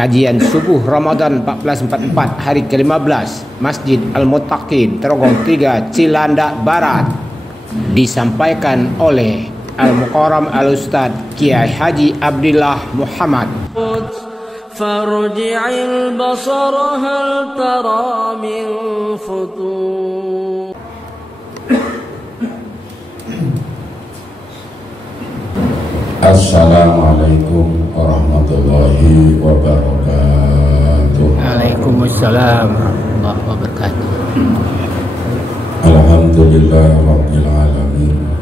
Kajian Subuh Ramadan 1444 hari ke-15 Masjid Al-Muttaqin Trogong 3 Cilandak Barat disampaikan oleh Al-Mukarram Al-Ustaz Kiai Haji Abdillah Muhammad. Farji'il basara hal tara min futur. Assalamualaikum warahmatullahi wabarakatuh. Waalaikumsalam warahmatullahi wabarakatuh. Alhamdulillah rabbil alamin.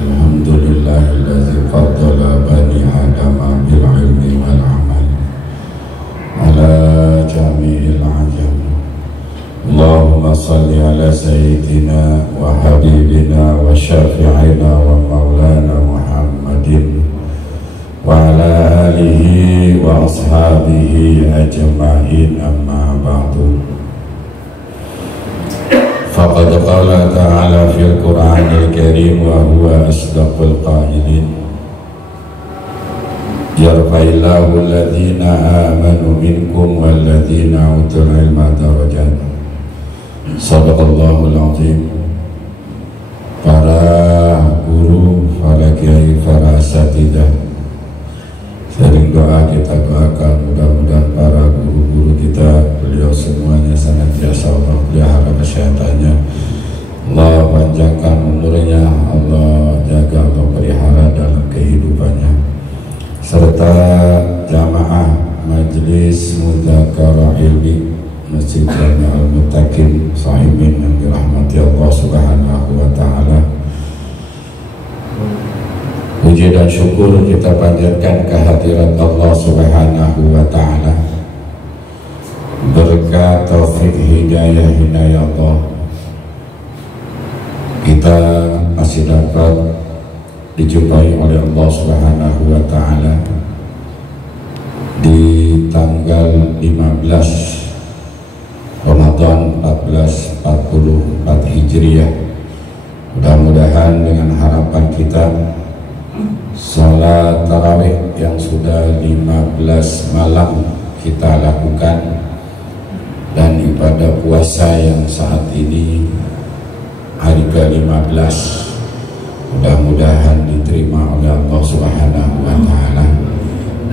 Alhamdulillahilladzi faddala bani adama bil ilmi wal amal ala jami'il ajam. Allahumma salli ala sayyidina wa habibina wa syafi'ina wa maulana Muhammadin wa ala alihi wa ashabihi ajma'in, amma ba'du. Faqad qala ta'ala fil Qur'anil Karim wa huwa asdaqul qailin, yarfa'illahu alladhina amanu minkum walladhina utul ilma darajat. Sadaqallahul azim. Para guru, para kiai, para asatidzah, sering doa kita doakan mudah-mudahan para guru-guru kita, beliau semuanya senantiasa Allah pelihara kesehatannya, Allah panjangkan umurnya, Allah jaga, Allah pelihara dalam kehidupannya, serta jamaah majelis mudzakarah ilmi Masjid Al-Muttaqin Sahimin yang dirahmati Allah Subhanahu wa Ta'ala. Puji dan syukur kita panjatkan kehadirat Allah Subhanahu wa Ta'ala. Berkat taufik hidayah Allah, kita masih dapat dijumpai oleh Allah Subhanahu wa Ta'ala di tanggal 15 Ramadan 1444 Hijriah. Mudah-mudahan dengan harapan kita salat tarawih yang sudah 15 malam kita lakukan dan ibadah puasa yang saat ini hari ke-15 mudah-mudahan diterima oleh Allah Subhanahu wa Ta'ala,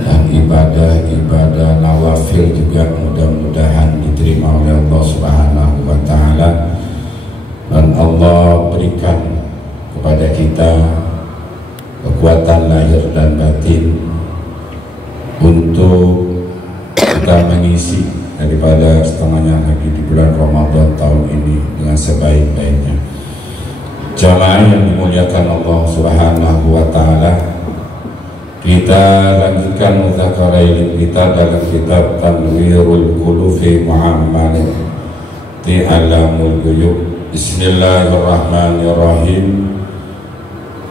dan ibadah-ibadah nawafil juga mudah-mudahan diterima oleh Allah Subhanahu wa Ta'ala, dan Allah berikan kepada kita kekuatan lahir dan batin untuk kita mengisi daripada setengahnya lagi di bulan Ramadan tahun ini dengan sebaik-baiknya. Jamaah yang dimuliakan Allah Subhanahu wa Ta'ala, kita lanjutkan mudzakarah ilmu kita dalam kitab Tanwirul Qulub fi Mu'amalati Alamul Ghuyub. Bismillahirrahmanirrahim.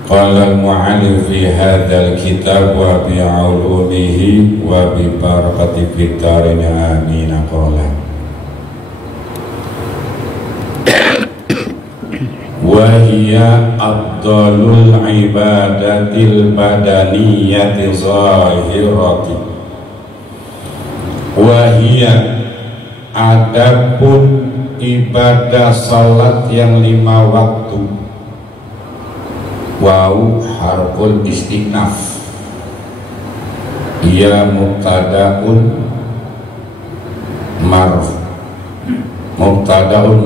Qala al-mu'allif fi hadzal kitab wa bi 'ulumihi wa bi barakati fitarin amin. Qala wa hiya afdalul ibadatil badaniyati zahirati, wa hiya adapun ibadah salat yang 5 waktu. Wau harful istinaf, ia mubtadaun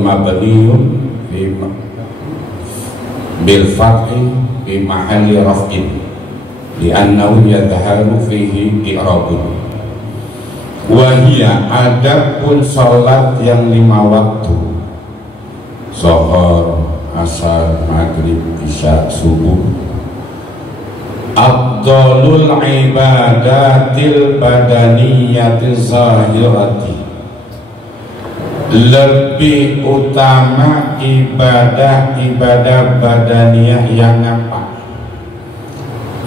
mabniun bil fathi fi mahalli raf'in li'annahu yadharu fihi i'rabun. Wahia adapun salat yang 5 waktu, zuhur, asar, maghrib, isya, subuh, afdalul ibadatil badaniyati zahirati, lebih utama ibadah-ibadah badaniyah yang nampak.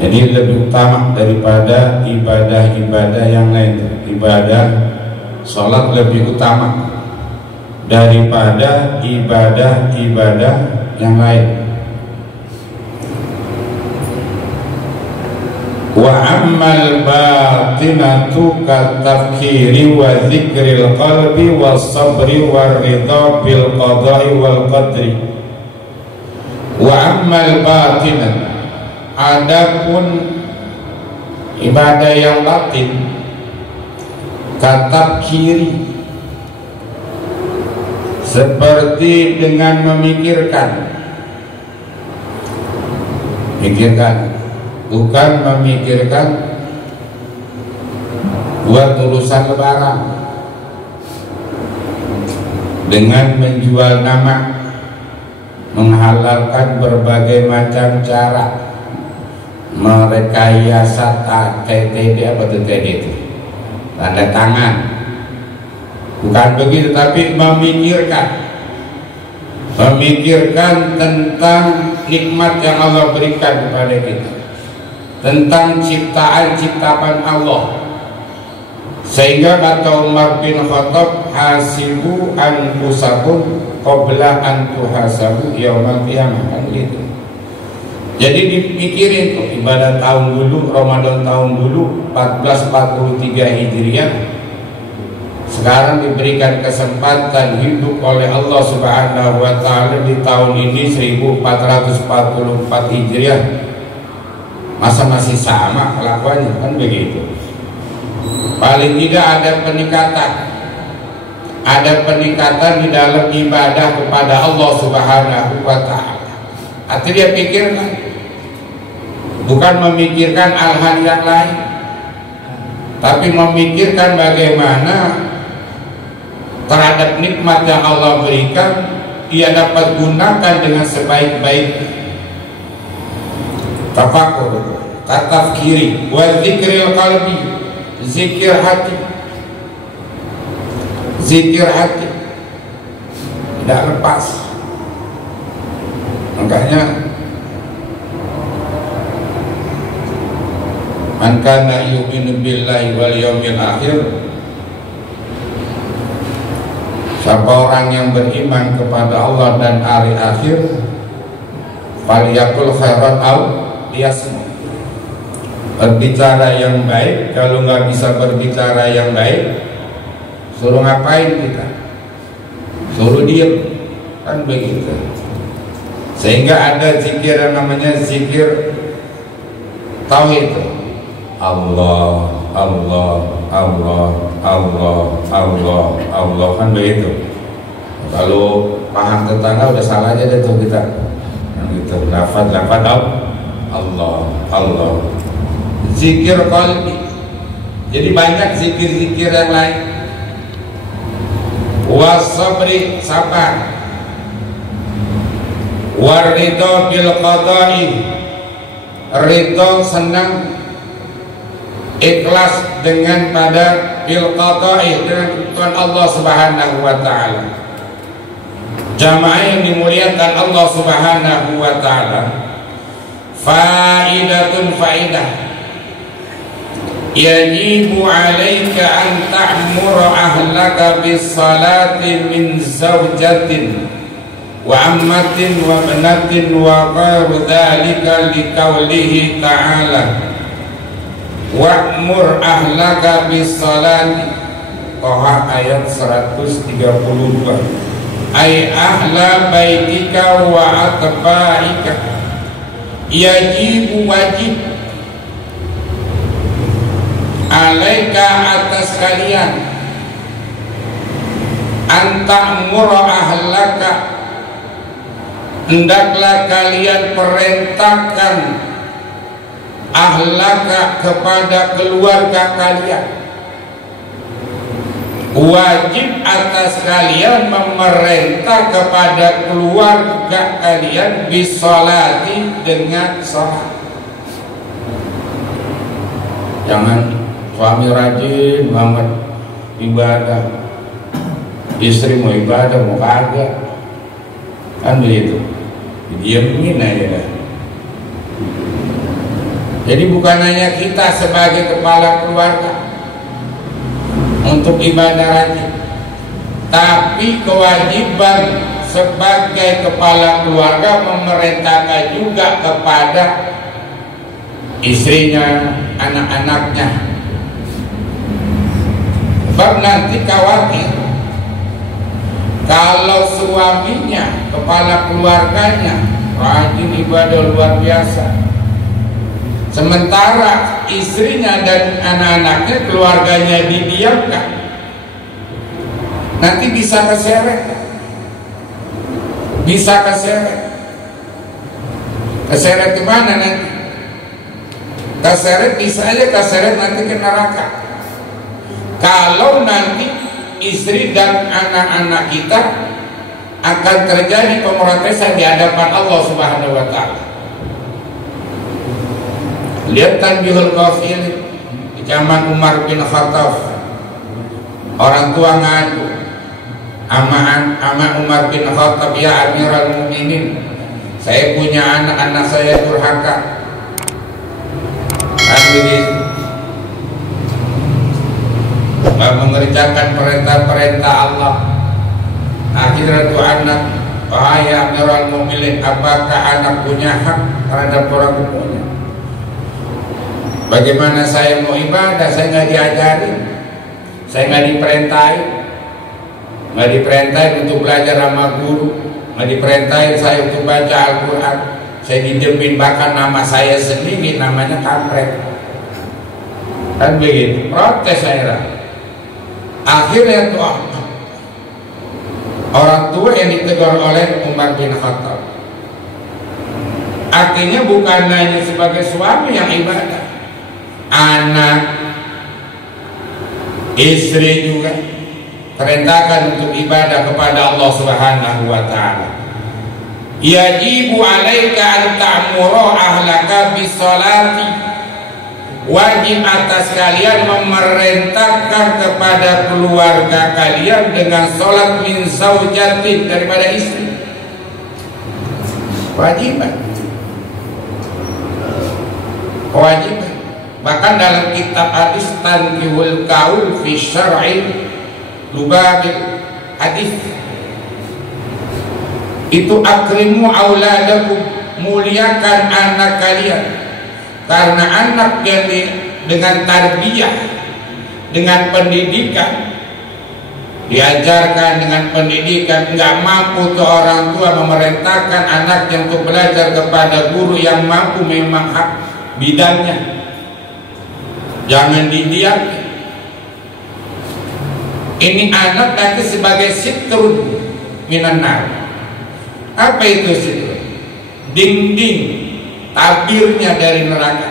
Jadi lebih utama daripada ibadah-ibadah yang lain. Ibadah sholat lebih utama daripada ibadah-ibadah yang lain. Wa ammal batinatu katafkiri wa zikril qalbi wa sabri wa ridha bil qada'i wal qadri. Wa ammal batinat, adapun ibadah yang batin, katafkiri, seperti dengan memikirkan, bukan memikirkan buat urusan lebaran dengan menjual nama, menghalalkan berbagai macam cara, merekayasa TTD, apa itu TTD itu, tanda tangan. Bukan begitu, tapi memikirkan tentang nikmat yang Allah berikan kepada kita, tentang ciptaan Allah. Sehingga kata Umar bin Khattab, hasibu anfusakum qabla an tuhasabu yaumal qiyamah, kan gitu. Jadi dipikirin tuh ibadah tahun dulu, Ramadan tahun dulu 1443 Hijriah. Sekarang diberikan kesempatan hidup oleh Allah Subhanahu wa taala di tahun ini 1444 Hijriah. Masa masih sama kelakuannya, kan begitu. Paling tidak ada peningkatan di dalam ibadah kepada Allah Subhanahu wa taala. Artinya dia pikirkan, bukan memikirkan hal-hal yang lain, tapi memikirkan bagaimana terhadap nikmat yang Allah berikan ia dapat gunakan dengan sebaik-baiknya. Tafakur, tatafkiri, wa zikril qalbi, zikir hati tidak lepas. Makanya man kana yu'minu billahi wal yawmil akhir, siapa orang yang beriman kepada Allah dan hari akhir, faliyakul khairan aw liyasmut, berbicara yang baik. Kalau nggak bisa berbicara yang baik, suruh ngapain kita? Suruh diem, kan begitu. Sehingga ada zikir yang namanya zikir tauhid. Allah, Allah, Allah, Allah, Allah, Allah, kan begitu. Kalau paham tetangga udah salah aja deh tuh kita. Kan gitu. Lafaz Allah, Allah. Zikir qalbi. Jadi banyak zikir-zikir yang lain. Wasabri, sabar. Waridho bil qada'i, ridho senang, ikhlas dengan pada bil qada'i, dengan ketentuan Allah Subhanahu wa taala. Jamaah yang dimuliakan Allah Subhanahu wa taala, faidatun faidah, yajibu alaika an ta'mura ahlaka bis salati min zawjatin wa ammatin wa banatin wa ghairu dzalika liqaulihi ta'ala wa'mur ahlaka bis salati. Toha ayat 132. Ay ahla baitika wa atba'ika, yajibu wajib alaika atas kalian antamura ahlaka, hendaklah kalian perintahkan ahlaka kepada keluarga kalian. Wajib atas kalian memerintah kepada keluarga kalian bisolati, dengan sholat. Jangan suami rajin banget ibadah, istri mau ibadah mau kagak, kan begitu, diemin aja dah. Jadi bukan hanya kita sebagai kepala keluarga untuk ibadah rajin, tapi kewajiban sebagai kepala keluarga memerintahkan juga kepada istrinya, anak-anaknya. Sebab nanti khawatir kalau suaminya, kepala keluarganya rajin ibadah luar biasa, sementara istrinya dan anak-anaknya, keluarganya didiamkan, nanti bisa keseret. Bisa keseret kemana nanti? Keseret bisa aja keseret nanti ke neraka. Kalau nanti istri dan anak-anak kita akan terjadi pemrotesan di hadapan Allah Subhanahu wa Ta'ala. Lihat Tanbihul Ghafil di zaman Umar bin Khattab, orang tua ngadu ama Umar bin Khattab, ya Amirul Mukminin, saya punya anak saya durhaka. Kan begitu, mengerjakan perintah-perintah Allah. Akhirnya tuh anak, wahai Amirul Mukminin, apakah anak punya hak terhadap orang tuanya? Bagaimana saya mau ibadah? Saya nggak diajarin, saya nggak diperintahin untuk belajar sama guru, nggak diperintahin saya untuk baca Al-Quran. Saya dijamin, bahkan nama saya sendiri namanya kampret. Kan begitu, protes saya. Akhirnya tuh orang tua yang ditegur oleh Umar bin Khattab. Artinya bukan hanya sebagai suami yang ibadah, anak, istri juga perintahkan untuk ibadah kepada Allah Subhanahu wa Ta'ala. Yajibu alaika an ta'muru ahlaka bisolati, wajib atas kalian memerintahkan kepada keluarga kalian dengan sholat min zaujatin, daripada istri. Kewajiban. Bahkan dalam kitab hadis Tanbihul Qaul fi Syar'i Lubabil Hadis itu, akrimu auladakum, muliakan anak kalian, karena anak yang dengan tarbiyah, dengan pendidikan, diajarkan dengan pendidikan, nggak mampu tuh orang tua memerintahkan anaknya untuk belajar kepada guru yang mampu memang hak bidangnya, jangan didiamkan. Ini anak nanti sebagai sitrun minan nar. Apa itu sitrun? Dinding, tabirnya dari neraka.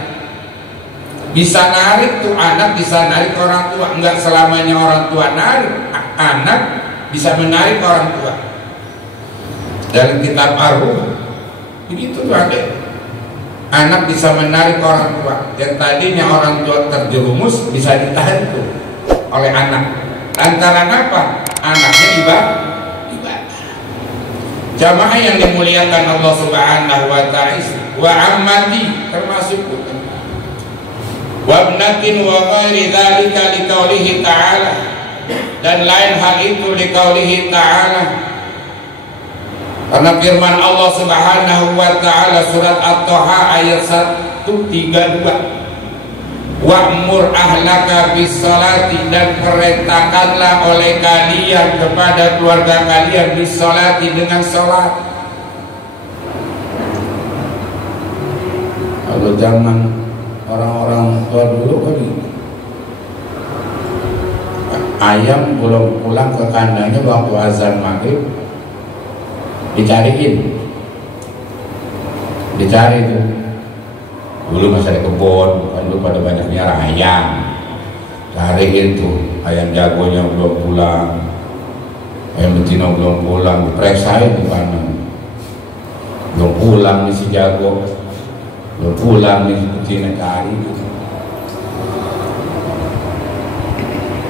Bisa narik tuh anak, bisa narik orang tua. Enggak selamanya orang tua narik, anak bisa menarik orang tua. Dalam kitab Ar-Ruh begitu tuh ada. Anak bisa menarik orang tua. Yang tadinya orang tua terjerumus bisa ditahan tuh oleh anak. Antara apa? Anaknya ibadah. Jamaah yang dimuliakan Allah Subhanahu wa Ta'ala, wa ammati termasuk wa ibnatin wa ghairi dzalika liqaulihi ta'ala, dan lain hal itu liqaulihi ta'ala, karena firman Allah Subhanahu wa Ta'ala surat At-Taha ayat 132, wa'mur ahlaka bisolati, dan perintahkanlah oleh kalian kepada keluarga kalian bisolati, dengan sholat. Kalau zaman orang-orang tua dulu kan ayam belum pulang ke kandangnya waktu azan maghrib dicari tuh. Dulu masih ada kebun, kan dulu pada banyak miara ayam, cariin tuh ayam jagonya belum pulang, ayam betina belum pulang, diperiksain di mana, belum pulang nih si jago, belum pulang nih si betina, cari.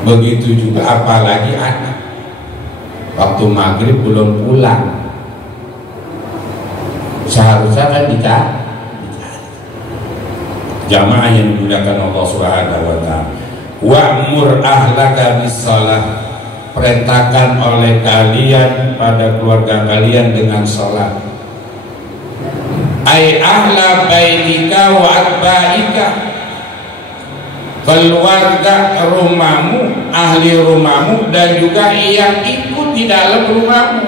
Begitu juga apalagi anak, waktu maghrib belum pulang, seharusnya kan dicari. Jamaah yang dimuliakan Allah Subhanahu wa Ta'ala, wa'mur ahlaka bis-shalah, perintahkan oleh kalian pada keluarga kalian dengan salat. Ai ahla baitika wa atbaika, keluarga rumahmu, ahli rumahmu, dan juga yang ikut di dalam rumahmu,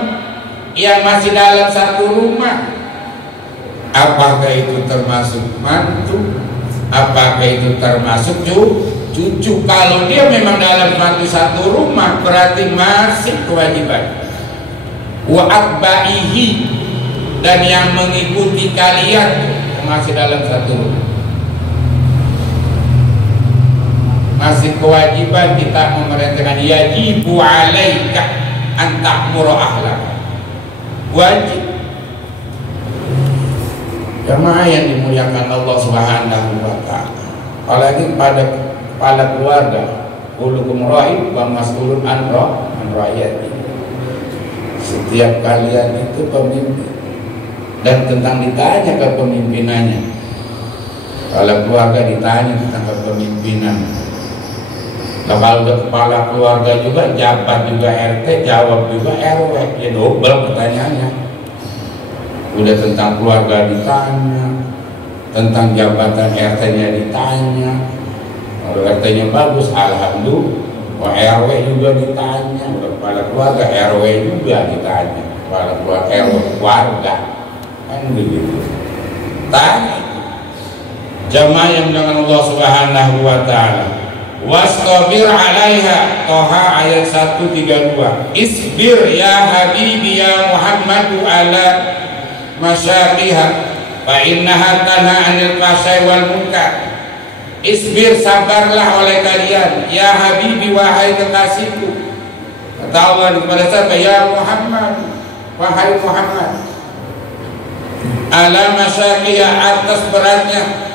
yang masih dalam satu rumah. Apakah itu termasuk mantu? Apakah itu termasuk cucu? Kalau dia memang dalam satu rumah, berarti masih kewajiban. Wa atba'ihi, dan yang mengikuti kalian masih dalam satu rumah, masih kewajiban kita memerintahkan. Yajibu alaika an ta'mura ahlaka, wajib. Jamaah yang dimuliakan Allah Subhanahu wa ta'ala, apalagi pada kepala keluarga, kullukum ra'in wa mas'ulun an ra'iyati. Setiap kalian itu pemimpin dan tentang ditanya kepemimpinannya. Kalau keluarga ditanya tentang kepemimpinan. Nah, kalau udah kepala keluarga juga, jabat juga RT, jawab juga RW, ya double pertanyaannya. Udah tentang keluarga ditanya, tentang jabatan RT-nya ditanya. Kalau RT-nya bagus, alhamdulillah. RW juga ditanya. Udah kepala keluarga, RW juga ditanya. Kepala keluarga, RW keluarga. Kan begitu. Tanya. Jamaah yang dengan Allah Subhanahu wa ta'ala. Wastabir 'alaiha, Toha ayat 132. Isbir ya habibi ya Muhammadu ala masyaqiha fa innaha tanha 'anil fahsya'i wal munkar. Isbir, sabarlah oleh kalian ya habibi, wahai kekasihku. Kata Allah kepada siapa? Ya Muhammad, wahai Muhammad, ala masyaqiha, atas beratnya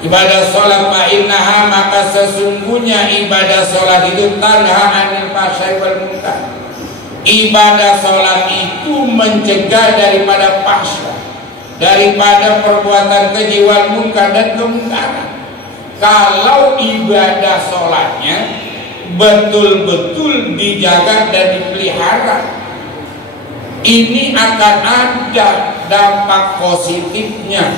ibadah sholat, fa innaha, maka sesungguhnya ibadah sholat itu tanha 'anil fahsya'i wal munkar. Ibadah sholat itu mencegah daripada fahsya, daripada perbuatan keji, wal munkar, dan kemungkaran. Kalau ibadah sholatnya betul-betul dijaga dan dipelihara, ini akan ada dampak positifnya.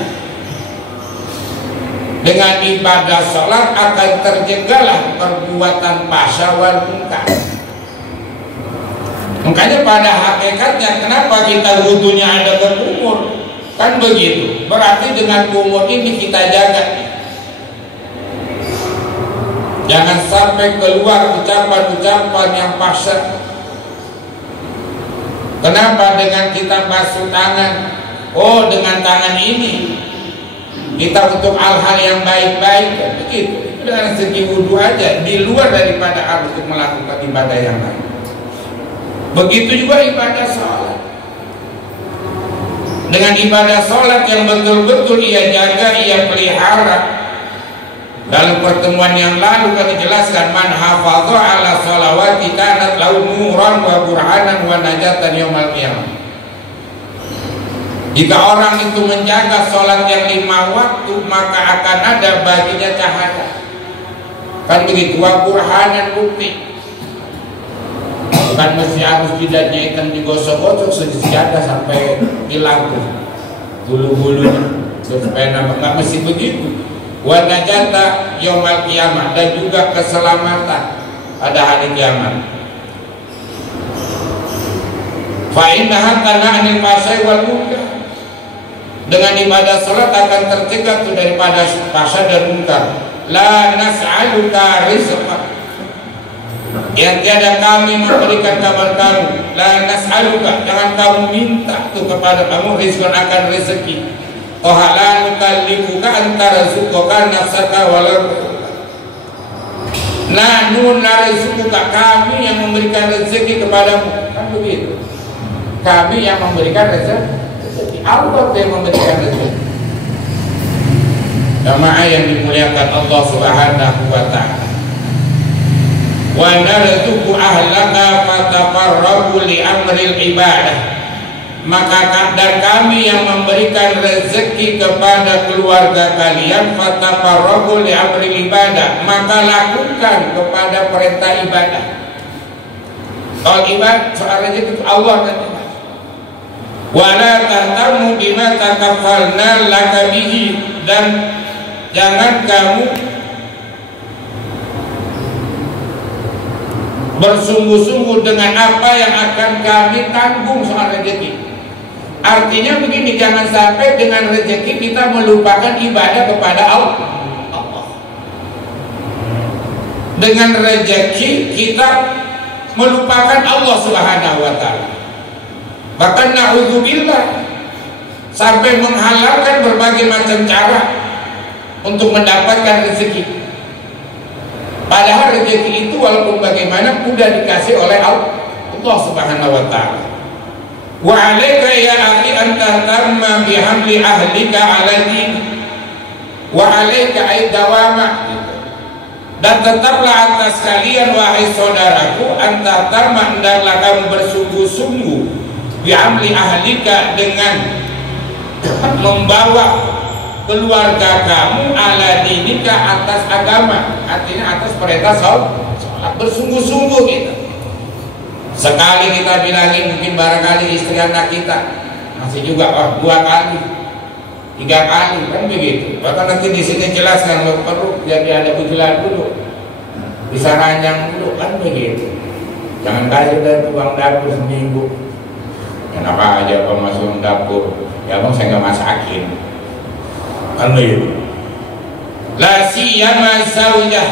Dengan ibadah sholat akan terjagalah perbuatan fahsya wal munkar. Makanya pada hakikatnya kenapa kita butuhnya ada berumur, kan begitu. Berarti dengan umur ini kita jaga, jangan sampai keluar ucapan-ucapan yang fahsya. Kenapa? Dengan kita basuh tangan, oh dengan tangan ini kita untuk hal-hal yang baik-baik, begitu. Itu dengan segi wudhu aja, di luar daripada harus untuk melakukan ibadah yang lain. Begitu juga ibadah sholat. Dengan ibadah sholat yang betul-betul ia jaga, ia pelihara. Dalam pertemuan yang lalu kami jelaskan, man hafadha ala sholawati kanat lahu nuran wa burhanan wa najatan yaumal qiyamah. Jika orang itu menjaga sholat yang 5 waktu, maka akan ada baginya cahaya. Kan begitu, wa burhanan, bukti. Bukan mesti harus jidatnya ikan digosok-gosok sejadah sampai hilang tuh bulu-bulunya supaya nampak, nggak mesti begitu. Wa najata yaumal qiyamah, dan juga keselamatan pada hari kiamat. Fa innaha tanha 'anil fahsya'i wal munkar. Dengan ibadah salat akan tercegah tuh daripada fahsya dan munkar. La nas'aluka rizqa, yang tiada kami memberikan kabar kamu. La nas'aluka, jangan kamu minta tuh kepada kamu rizqan, akan rezeki. Oh la nukallifuka antara zukoka nafsaka walau nahnu narzuquka, kami yang memberikan rezeki kepadamu, kan begitu. Kami yang memberikan rezeki, Allah yang memberikan rezeki. Jamaah yang dimuliakan Allah Subhanahu wa ta'ala. Wa narzuqu ahlaka fataqarrabu li amril ibadah, maka dan kami yang memberikan rezeki kepada keluarga kalian, fataqarrabu li amril ibadah, maka lakukan kepada perintah ibadah. Kalau ibadah soal rezeki itu Allah nanti. Wala tahtamu bima takaffalna laka bihi, dan jangan kamu bersungguh-sungguh dengan apa yang akan kami tanggung soal rezeki. Artinya begini, jangan sampai dengan rezeki kita melupakan ibadah kepada Allah. Dengan rezeki kita melupakan Allah Subhanahu wa ta'ala. Bahkan na'udzubillah, sampai menghalalkan berbagai macam cara untuk mendapatkan rezeki. Padahal rezeki itu walaupun bagaimana sudah dikasih oleh Allah Subhanahu wa ta'ala. Wa 'alaika ya akhi an tahtamma bihamli ahlika 'ala din. Wa 'alaika ay dawama. Dan tetaplah atas kalian wahai saudaraku, an tahtamma, hendaklah kamu bersungguh-sungguh bihamli ahlika, dengan membawa keluarga kamu ala dinika, atas agama, artinya atas perintah sholat, bersungguh-sungguh kita. Sekali kita bilangin, mungkin barangkali istri anak kita masih juga 2 kali 3 kali, kan begitu. Bahkan nanti di sini jelaskan kalau perlu jadi ada ujilan dulu, bisa ranjang dulu, kan begitu. Jangan kasih dari uang dapur seminggu, enak aja kalau masuk dapur, ya bang saya nggak masakin. La siyama zaujah,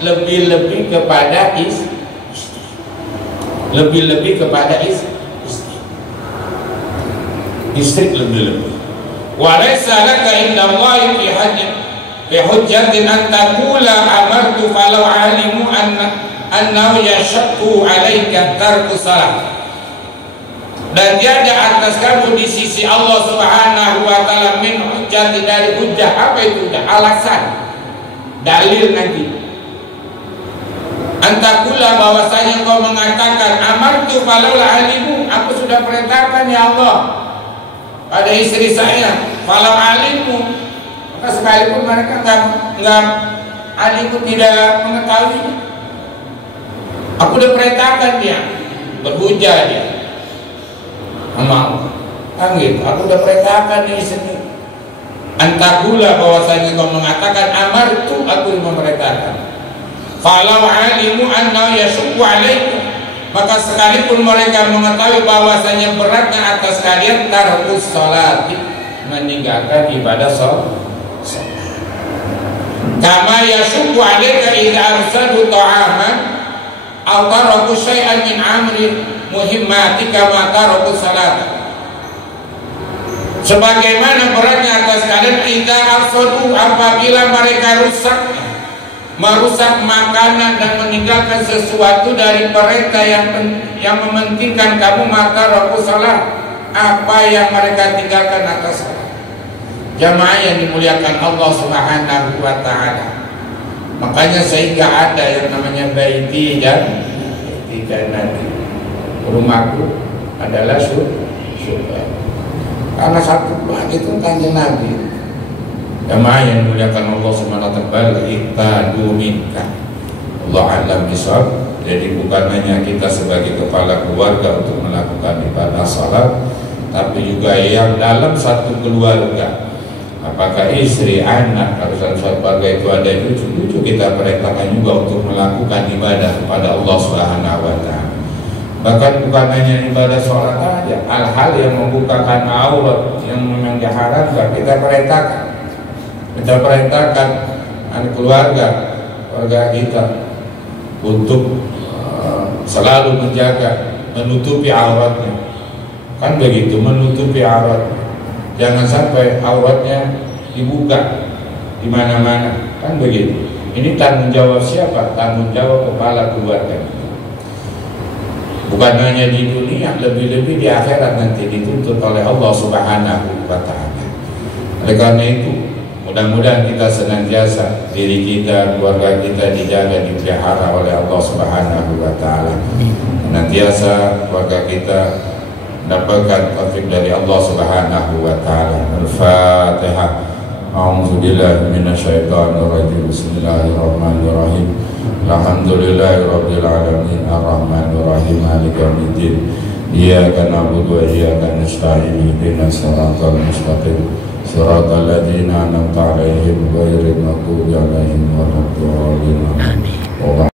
lebih-lebih kepada istri, lebih-lebih kepada istri lebih-lebih. Wa laysa laka inda Allahi fi hujjatin an taqula amartu falau alimu annahu yashaqqu alayka tarku salat. Dan tiada atas kamu di sisi Allah Subhanahu wa ta'ala min hujjah, dari hujjah. Apa itu hujjah? Alasan, dalil nanti. Antakula, bahwasanya kau mengatakan amartu falau alimu, aku sudah perintahkan ya Allah pada istri saya, falau alimu, maka sekalipun mereka enggak alimu, tidak mengetahui, aku sudah perintahkan dia, berhujjah dia. Mau kan gitu, aku udah perintahkan di sini. Antakula, bahwasanya kau mengatakan amartu, aku memerintahkan. Falau alimu annahu yashuqqu alaikum, maka sekalipun mereka mengetahui bahwasanya beratnya atas kalian tarkus salat, meninggalkan ibadah salat. Kama yashuqqu alaika idza arsadu ta'aman aw taraku syai'an min amri muhimmatika ma taraku salat. Sebagaimana beratnya atas kalian idza arsadu, apabila mereka merusak makanan dan meninggalkan sesuatu dari perintah yang mementingkan kamu, maka taraku salat, apa yang mereka tinggalkan atas salat. Jamaah yang dimuliakan Allah Subhanahu wa ta'ala. Makanya sehingga ada yang namanya baiti dan nanti rumahku adalah surga. Karena satu bulan itu kanjeng Nabi. Jamaah yang dimuliakan Allah Subhanahu wa ta'ala, ittadu minka. Allah alam bisawab. Jadi bukan hanya kita sebagai kepala keluarga untuk melakukan ibadah salat, tapi juga yang dalam satu keluarga, apakah istri, anak, harusnya suatu keluarga itu ada cucu-cucu, kita perintahkan juga untuk melakukan ibadah kepada Allah Subhanahu wa ta'ala. Bahkan bukan hanya ibadah sholat saja, hal-hal yang membukakan aurat yang memang diharamkan kita perintahkan. Kita perintahkan keluarga kita untuk selalu menjaga, menutupi auratnya. Kan begitu, menutupi aurat. Jangan sampai auratnya dibuka di mana-mana, kan begitu. Ini tanggung jawab siapa? Tanggung jawab kepala keluarga. Bukan hanya di dunia, lebih-lebih di akhirat nanti dituntut oleh Allah Subhanahu wa ta'ala. Oleh karena itu, mudah-mudahan kita senantiasa diri kita, keluarga kita dijaga, dipelihara oleh Allah Subhanahu wa ta'ala. Senantiasa keluarga kita dapatkan taufik dari Allah Subhanahu wa ta'ala. Al-Fatihah. A'udzubillahi minasyaitonir rajim. Bismillahirrahmanirrahim. Alhamdulillahirabbil alamin arrahmanirrahim maliki yaumiddin. Iyyaka na'budu wa iyyaka nasta'in ihdinas siratal mustaqim siratal ladzina an'amta 'alaihim ghairil maghdubi 'alaihim waladdallin. Amin.